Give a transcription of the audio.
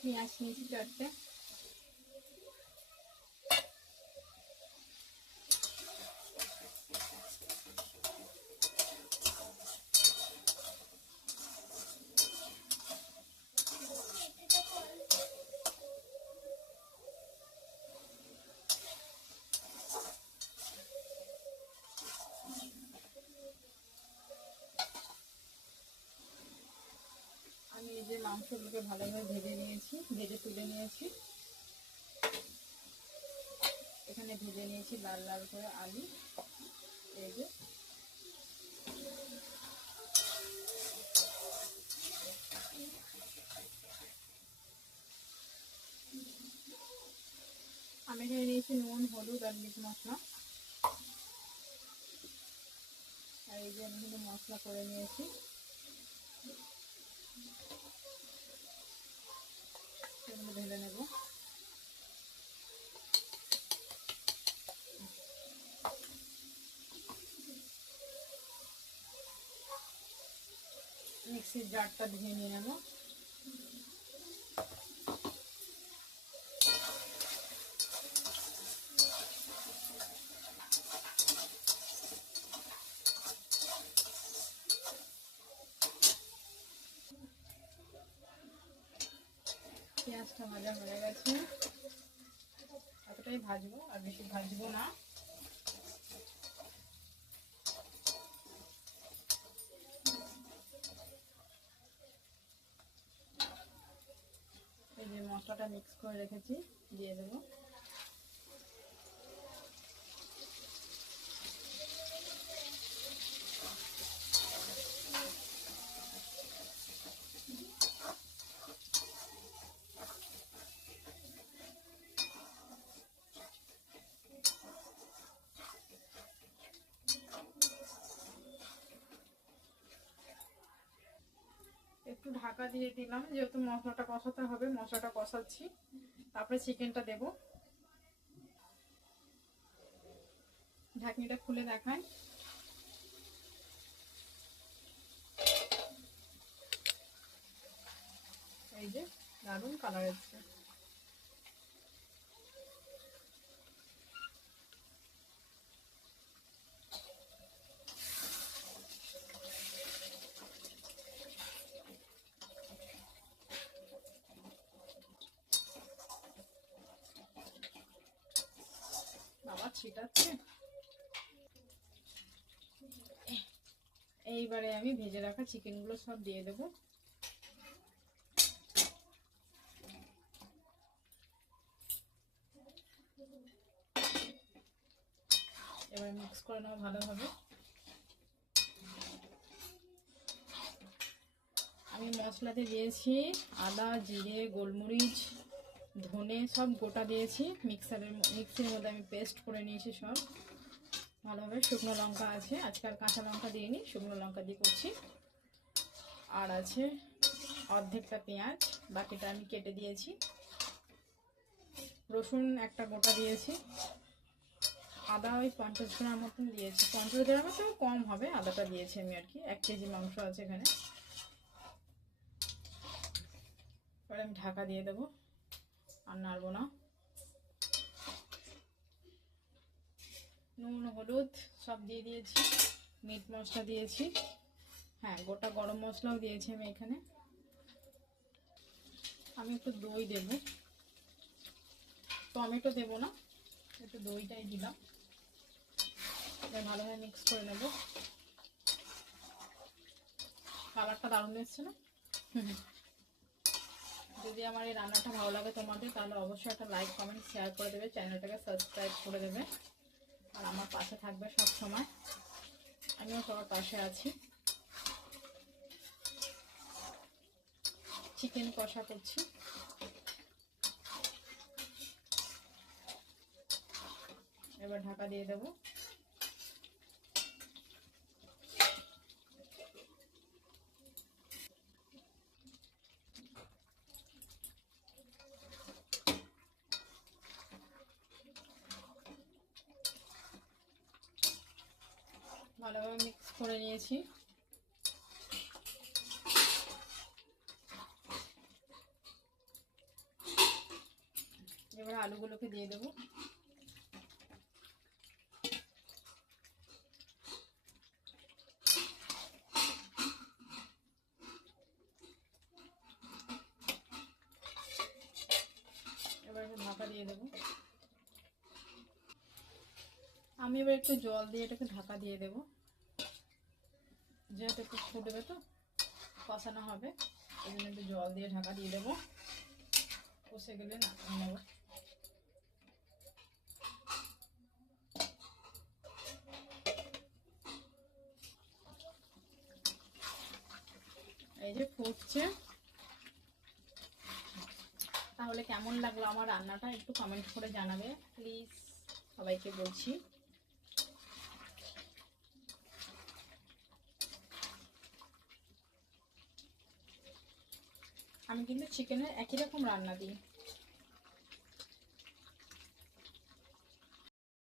পেঁয়াজ নিয়েছি চারটে আমি এই যে মাংসগুলোকে ভালোভাবে ভেজে নিয়েছি, ভেজে তুলে নিয়েছি। এখানে ভেজে নিয়েছি লাল লাল করে আলু। এই যে। আমি এখানে নিয়েছি নুন, হলুদ আর মিট মশলা। আর এই যে আমি এখানে মশলা করে নিয়েছি। ঢেলে নেব মিক্সির জারটা ধুয়ে নিয়ে নেব। পেঁয়াজটা ভাজা হয়ে গেছে। এতটাই ভাজবো, আর বেশি ভাজবো না। এই যে মশলাটা মিক্স করে রেখেছি, দিয়ে দেবো। একটু ঢাকা দিয়ে দিলাম, যেহেতু মশলাটা কষাতে হবে, মশলাটা কষাচ্ছি। তারপরে চিকেনটা দেব। ঢাকনিটা খুলে দেখায় এই যে দারুণ কালার এসছে। ছিটাচ্ছে এইবারে আমি ভেজে রাখা চিকেনগুলো সব দিয়ে দেবো। এবার মিক্স করে নেওয়া ভালোভাবে। আমি মশলাতে দিয়েছি আদা, জিরে, গোলমরিচ ধনে সব গোটা দিয়েছি। মিক্সারের মিক্সির মধ্যে আমি পেস্ট করে নিয়েছি সব। ভালোভাবে শুকনো লঙ্কা আছে। আজকে আর কাঁচা লঙ্কা দিইনি, শুকনো লঙ্কা দিয়ে করছি। আর আছে অর্ধেকটা পেঁয়াজ, বাকিটা আমি কেটে দিয়েছি। রসুন একটা গোটা দিয়েছি। আদা ওই পঞ্চাশ গ্রাম মতন দিয়েছি। পঞ্চাশ গ্রামের থেকে কম হবে, আদাটা দিয়েছি আমি আর কি। এক কেজি মাংস আছে এখানে। এবার আমি ঢাকা দিয়ে দেবো। আর নাড়বো না। নুন, হলুদ সব দিয়ে দিয়েছি। মিট মশলা দিয়েছি। হ্যাঁ গোটা গরম মশলাও দিয়েছি আমি এখানে। আমি একটু দই দেব। টমেটো দেব না, একটু দইটাই দিলাম। ভালোভাবে মিক্স করে নেব। কালারটা দারুণ এসছে না? হুম। যদি আমার এই রান্নাটা ভালো লাগে তোমাদের, তাহলে অবশ্যই একটা লাইক কমেন্ট শেয়ার করে দেবে চ্যানেলটাকে সাবস্ক্রাইব করে দেবে। আর আমার পাশে থাকবে সব সময় আমিও তোমার পাশে আছি। চিকেন কষা করছি। এবার ঢাকা দিয়ে দেবো। ভালোভাবে মিক্স করে নিয়েছি। আলুগুলোকে দিয়ে দেবো। এবার ঢাকা দিয়ে দেবো। আমি এবার একটু জল দিয়ে এটাকে ঢাকা দিয়ে দেবো। যেহেতু একটু ফুটবে তো, কষানো হবে। এই জন্য একটু জল দিয়ে ঢাকা দিয়ে দেবো। কষে গেলে না এই যে ফুটছে। তাহলে কেমন লাগল আমার রান্নাটা একটু কমেন্ট করে জানাবে। প্লিজ সবাইকে বলছি। আমি কিন্তু চিকেনের একই রকম রান্না দিই।